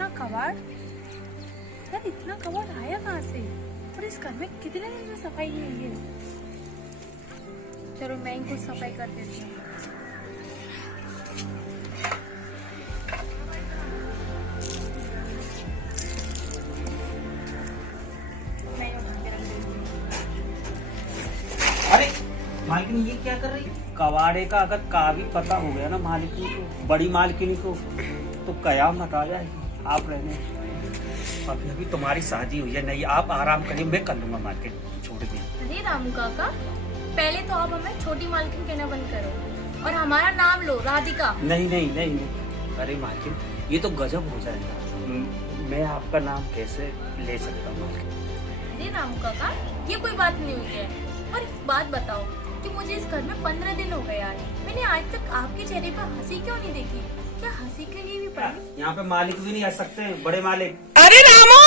इतना कबाड़, यार इतना कबाड़ आया कहाँ से? और इस घर में कितने दिन से सफाई नहीं हुई है। चलो मैं ही कुछ सफाई कर देती हूँ। मैं उठा के रख देती हूँ। अरे मालकिन ये क्या कर रही है? कबाड़े का अगर काबिल पता हो गया ना मालिकिन को, बड़ी मालकिन को, तो कयामत आ जाएगी। आप रहने अभी अभी तुम्हारी शादी हुई है, नहीं आप आराम करिए, मैं कर लूंगा मार्केट, छोड़ दी। अरे रामू काका, पहले तो आप हमें छोटी मालकिन कहना बंद करो और हमारा नाम लो, राधिका। नहीं नहीं नहीं नहीं, अरे मालकिन ये तो गजब हो जाएगा। मैं आपका नाम कैसे ले सकता हूँ मालकिन? अरे रामू काका, ये कोई बात नहीं हुई है। और एक बात बताओ कि मुझे इस घर में 15 दिन हो गए आए, मैंने आज तक आपके चेहरे पर हंसी क्यों नहीं देखी? क्या हंसी के लिए भी पड़ी? यहाँ पे मालिक भी नहीं आ सकते, बड़े मालिक। अरे रामू,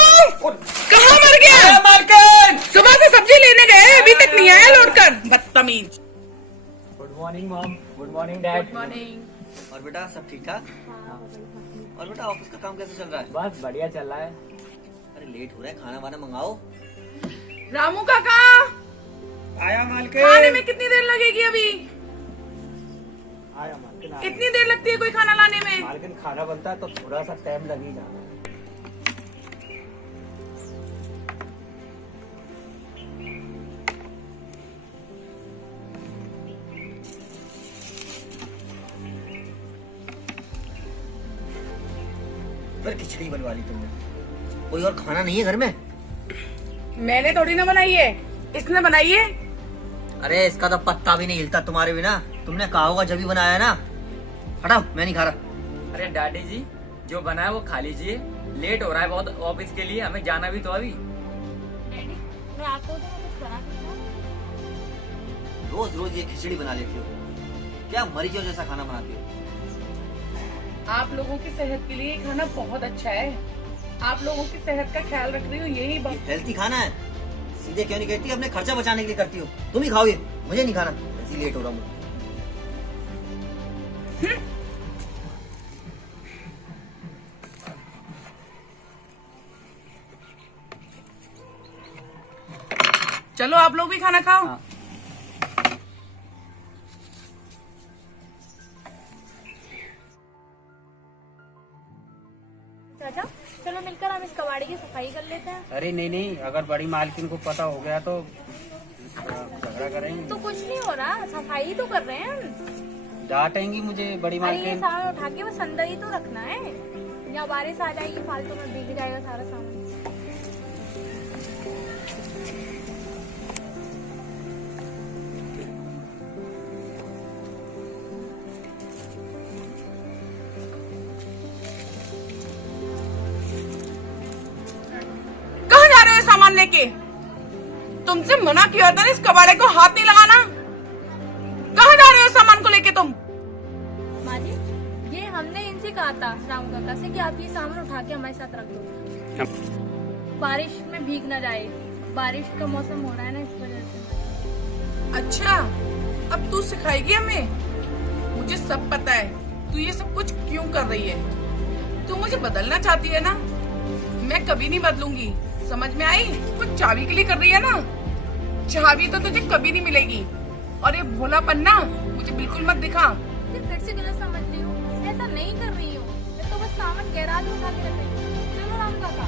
कहाँ मर गया? मालकिन सुबह से सब्जी लेने गए, अभी तक नहीं आया लौट कर, बदतमीज। Good morning mom. Good morning dad. Good morning. और बेटा सब ठीक ठाक? और बेटा ऑफिस का काम कैसे चल रहा है? बस बढ़िया चल रहा है। अरे लेट हो रहा है, खाना वाना मंगाओ। रामू काका, आया मालकिन। खाने में कितनी देर लगेगी अभी? आया मालकिन। कितनी देर लगती है कोई खाना लाने में? मालकिन खाना बनता है तो थोड़ा सा टाइम लग ही जाता है। फिर खिचड़ी बनवा ली तुमने? कोई और खाना नहीं है घर में? मैंने थोड़ी ना बनाई है, इसने बनाई है। अरे इसका तो पत्ता भी नहीं हिलता तुम्हारे बिना। तुमने कहा होगा जब ही बनाया ना। हटाओ, मैं नहीं खा रहा। अरे डैडी जी, जो बना है वो खा लीजिए, लेट हो रहा है बहुत ऑफिस के लिए, हमें जाना भी तो अभी। डैडी, मैं आपको तो कुछ बना के दूँ? रोज रोज ये खिचड़ी बना लेती हो, क्या मरीजों जैसा खाना बनाती हो? आप लोगों की सेहत के लिए ये खाना बहुत अच्छा है। आप लोगों की सेहत का ख्याल रख रही हो, यही ये बात। हेल्थी खाना है, सीधे क्यों नहीं कहती? अपने खर्चा बचाने के लिए करती हो। तुम ही खाओगे, मुझे नहीं खाना, ऐसी लेट हो रहा हूँ। चलो आप लोग भी खाना खाओ। हाँ। चाचा, चलो मिलकर हम इस कबाड़ी की सफाई कर लेते हैं। अरे नहीं नहीं, अगर बड़ी मालकिन को पता हो गया तो झगड़ा करेंगे। तो कुछ नहीं हो रहा, सफाई ही तो कर रहे हैं हम। डांटेंगी मुझे बड़ी अरे ये मालकिन। सामान उठा के बस अंदर ही तो रखना है, या बारिश आ जाएगी फालतू में भीग जाएगा सारा सामान। कहाँ जा रहे हो सामान लेके? तुमसे मना किया था ना इस कबाड़े को हाथ नहीं लगाना। कहाँ जा रहे हो सामान को लेके तुम? माँ जी, ये हमने इनसे कहा था राम काका से कि आप ये सामान उठा के हमारे साथ रख दो, बारिश में भीग ना जाए। बारिश का मौसम हो रहा है ना, इस वजह से। अच्छा, अब तू सिखाएगी हमें? मुझे सब पता है तू ये सब कुछ क्यों कर रही है। तू मुझे बदलना चाहती है ना, मैं कभी नहीं बदलूंगी, समझ में आई? कुछ चाबी के लिए कर रही है ना, चाबी तो तुझे कभी नहीं मिलेगी। और ये भोलापन ना मुझे बिल्कुल मत दिखा। ये फिर से गलत समझ रही हो, ऐसा नहीं कर रही हूँ, मैं तो बस सामान गैराज में उठा के रख रही हूँ। चलो राम काका।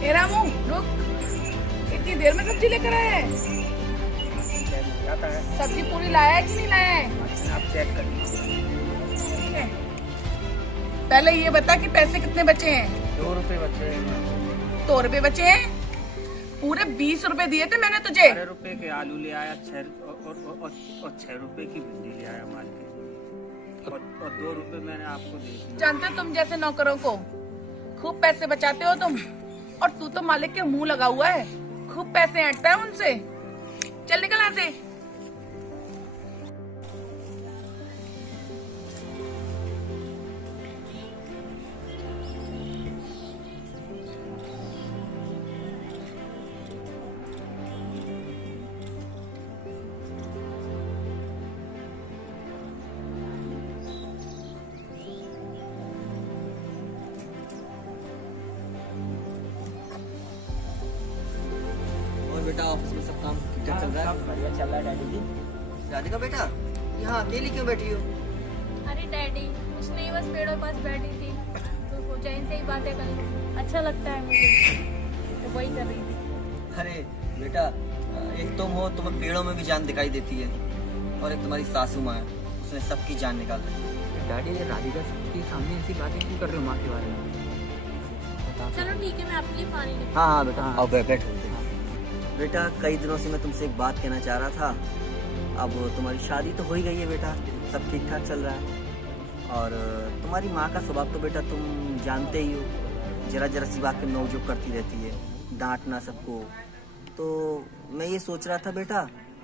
ए रामू, रुक, इतनी देर में सब्जी लेकर आया है? जाता है। सब्जी पूरी लाया है कि नहीं लाया है? आप चेक करिए। पहले ये बता कि पैसे कितने बचे हैं? 2 रुपए बचे हैं। 2 रुपए बचे हैं? पूरे 20 रुपए दिए थे मैंने तुझे। 12 रुपए के आलू ले आया, 6 रुपए की भिंडी ले आया मार्केट, और 2 रुपए मैंने आपको दे दिए। जानते हो तुम जैसे नौकरों को खूब पैसे बचाते हो तुम, और तू तो मालिक के मुंह लगा हुआ है, खूब पैसे ऐंठता है उनसे। चल निकल यहाँ से। बेटा ऑफिस में सब काम ठीक ठाक चल रहा है? बढ़िया चल रहा है डैडी जी। राधिका बेटा यहाँ अकेली क्यों बैठी हो? अरे डैडी कुछ नहीं, बस पेड़ों के पास बैठी थी तो सोचा इनसे ही बातें कर लूं, अच्छा लगता है मुझे, तो वही कर रही थी। अरे बेटा एक तुम हो, तुम्हें पेड़ों में भी जान दिखाई देती है, और एक तुम्हारी सासू माँ है, उसने सबकी जान निकाल दी। डैडी ये राधिका के सामने ऐसी बातें क्यों कर रहे हो माँ के बारे में? चलो ठीक है, मैं आपके लिए पानी लेती हाँ हाँ बेटा आओ बैठो। बेटा कई दिनों से मैं तुमसे एक बात कहना चाह रहा था। अब तुम्हारी शादी तो हो ही गई है बेटा, सब ठीक ठाक चल रहा है, और तुम्हारी माँ का स्वभाव तो बेटा तुम जानते ही हो, जरा जरा सी बात पे नोक-झोंक करती रहती है, डांटना सबको। तो मैं ये सोच रहा था बेटा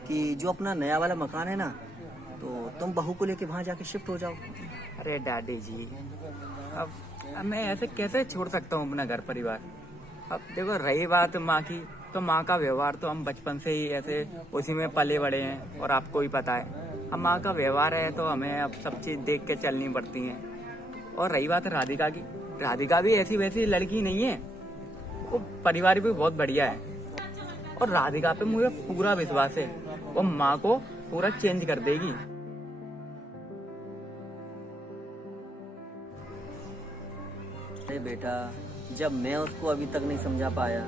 कि जो अपना नया वाला मकान है ना, तो तुम बहू को लेके वहाँ जाके शिफ्ट हो जाओ। अरे डैडी जी, अब मैं ऐसे कैसे छोड़ सकता हूँ अपना घर परिवार? अब देखो रही बात माँ की, तो माँ का व्यवहार तो हम बचपन से ही ऐसे उसी में पले बड़े हैं, और आपको ही पता है अब माँ का व्यवहार है तो हमें अब सब चीज देख के चलनी पड़ती है। और रही बात राधिका की, राधिका भी ऐसी वैसी लड़की नहीं है, वो परिवार भी बहुत बढ़िया है, और राधिका पे मुझे पूरा विश्वास है, वो माँ को पूरा चेंज कर देगी। अरे बेटा जब मैं उसको अभी तक नहीं समझा पाया,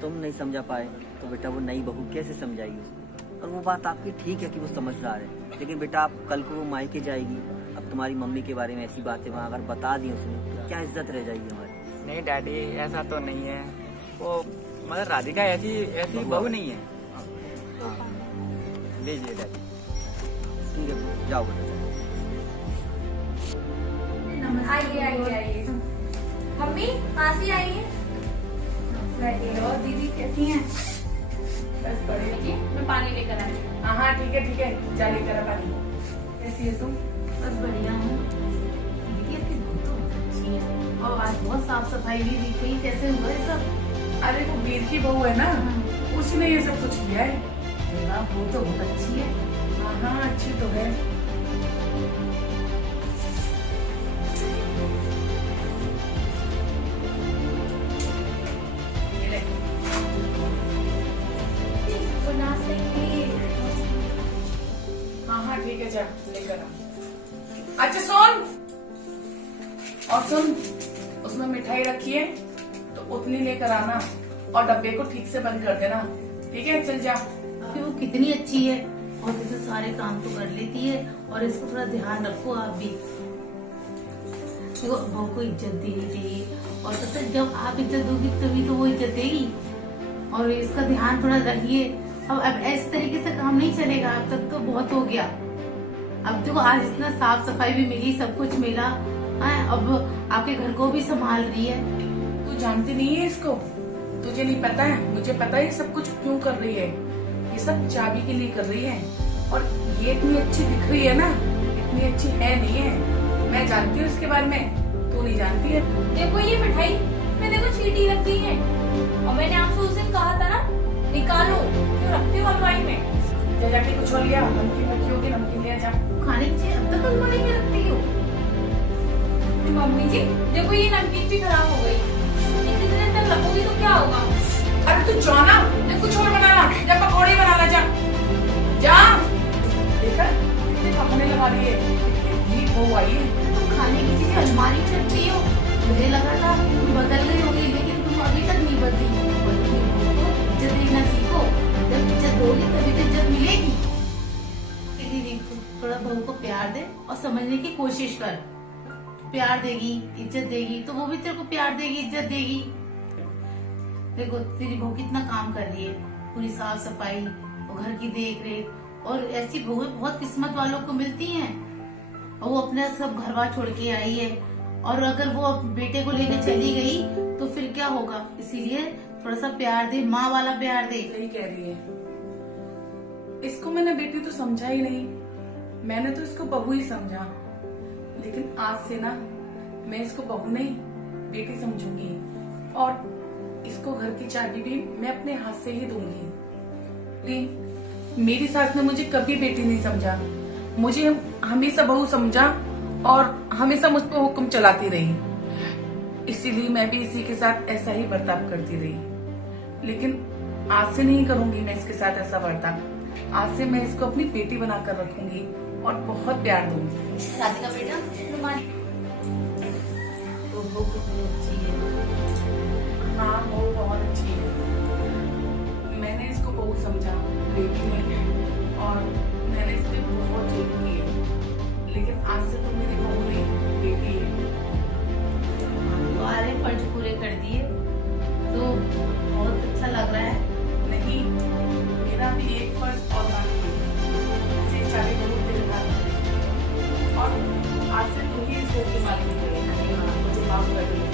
तुम नहीं समझा पाए, तो बेटा वो नई बहू कैसे समझाएगी उसको? और वो बात आपकी ठीक है कि वो समझदार है, लेकिन बेटा आप कल को वो मायके जाएगी, अब तुम्हारी मम्मी के बारे में ऐसी बातें वहाँ अगर बता दी उसने तो क्या इज्जत रह जाएगी हमारी? नहीं डैडी ऐसा तो नहीं है, वो मतलब राधिका ऐसी ऐसी बहू नहीं है। लीजिए डैडी। ठीक है जाओ बेटा। आइए आइए आइए। मम्मी पास ही आइए। और दीदी कैसी हैं? बस बढ़िया। देखिए मैं पानी लेकर आई हूँ। हाँ ठीक है, जा लेकर आ पानी। कैसी है तुम? बस बढ़िया हूँ। दीदी आपकी बहुत तो बहुत अच्छी है, और आज बहुत साफ सफाई भी दिख रही। कैसे हुआ है सब? अरे वो वीर की बहू है ना, उसने ये सब कुछ किया है। अरे वाह, वो तो बहुत अच्छी है। हाँ अच्छी तो है। ये ले। बना सही। हाँ ठीक है, जा लेकर आ। अच्छा सुन, और सुन, उसमें मिठाई रखी है तो उतनी लेकर आना, और डब्बे को ठीक से बंद कर देना, ठीक है? चल जा। अभी वो कितनी अच्छी है, और जैसे सारे काम तो कर लेती है, और इसको थोड़ा ध्यान रखो आप भी। देखो बहू को इज्जत देनी चाहिए, और पता है, जब आप इज्जत दोगी तभी तो वो इज्जत देगी, और इसका ध्यान थोड़ा रखिए। अब इस तरीके से काम नहीं चलेगा, अब तक तो बहुत हो गया। अब देखो आज इतना साफ सफाई भी मिली, सब कुछ मिला है, अब आपके घर को भी संभाल रही है। तू जानती नहीं है इसको? तुझे नहीं पता है? मुझे पता है ये सब कुछ क्यों कर रही है। ये सब चाबी के लिए कर रही है, और ये इतनी अच्छी दिख रही है ना, इतनी अच्छी है नहीं है। मैं जानती हूँ इसके बारे में, तू नहीं जानती है। देखो ये मिठाई में देखो चींटी लग गई है, और मैंने आपसे उस दिन कहा था ना निकालो, क्यों रखते हो अलमारी में? जा जाके कुछ और लिया, नमकीन रखी होगी, नमकीन लिया जा। खाने की चीज अब तक अलमारी में रखती हो? मम्मी जी देखो ये नमकीन भी खराब हो गई, इतने दिन तक रखोगी तो क्या होगा? अरे तू जाना, जा कुछ और बनाना, जा पकौड़े बनाना, जा जा। देखा कितने कपड़े लगा दिए, कितनी बहू आई है। तुम खाने की चीजें अलमारी में रखती हो? मुझे लगा था तुम बदल गई होगी, लेकिन तुम अभी तक नहीं बदली। बदली बहू को इज्जत देना सीखो, जब इज्जत दोगी तभी तो इज्जत मिलेगी। दीदी थोड़ा बहू को प्यार दे और समझने की कोशिश कर। प्यार देगी, इज्जत देगी, तो वो भी तेरे को प्यार देगी, इज्जत देगी। देखो तेरी बहू कितना काम कर रही है, पूरी साफ सफाई और घर की देख रेख, और ऐसी बहू बहुत किस्मत वालों को मिलती हैं। और वो अपना सब घर बार छोड़ के आई है, और अगर वो बेटे को लेकर चली गई तो फिर क्या होगा? इसीलिए थोड़ा सा प्यार दे, माँ वाला प्यार दे। सही कह रही है। इसको मैंने बेटी तो समझा ही नहीं, मैंने तो इसको बहू ही समझा। लेकिन आज से ना मैं इसको बहू नहीं बेटी समझूंगी, और इसको घर की चाबी भी मैं अपने हाथ से ही दूंगी। नहीं, मेरी सास ने मुझे कभी बेटी नहीं समझा, मुझे हमेशा बहू समझा, और हमेशा मुझ पर हुक्म चलाती रही। इसीलिए मैं भी इसी के साथ ऐसा ही बर्ताव करती रही। लेकिन आज से नहीं करूंगी मैं इसके साथ ऐसा बर्ताव। आज से मैं इसको अपनी बेटी बनाकर रखूंगी और बहुत प्यार दूंगी। राधिका बेटा तुम्हारी वो कितनी अच्छी है। हाँ वो बहुत अच्छी है। मैंने इसको बहू समझा, बेटी नहीं है, और मैंने इस पे बहुत जुल्म की है, लेकिन आज से तो मेरी बहू नहीं, बेटी है। तुम्हारे फर्ज पूरे कर दिए तो बहुत अच्छा लग रहा है। नहीं, मेरा भी एक फर्ज और बाकी है। इसे चाहे बहू तेरे हाथ में है। और आज से तू ही इस घर की मालिक है। मुझे माफ कर दे।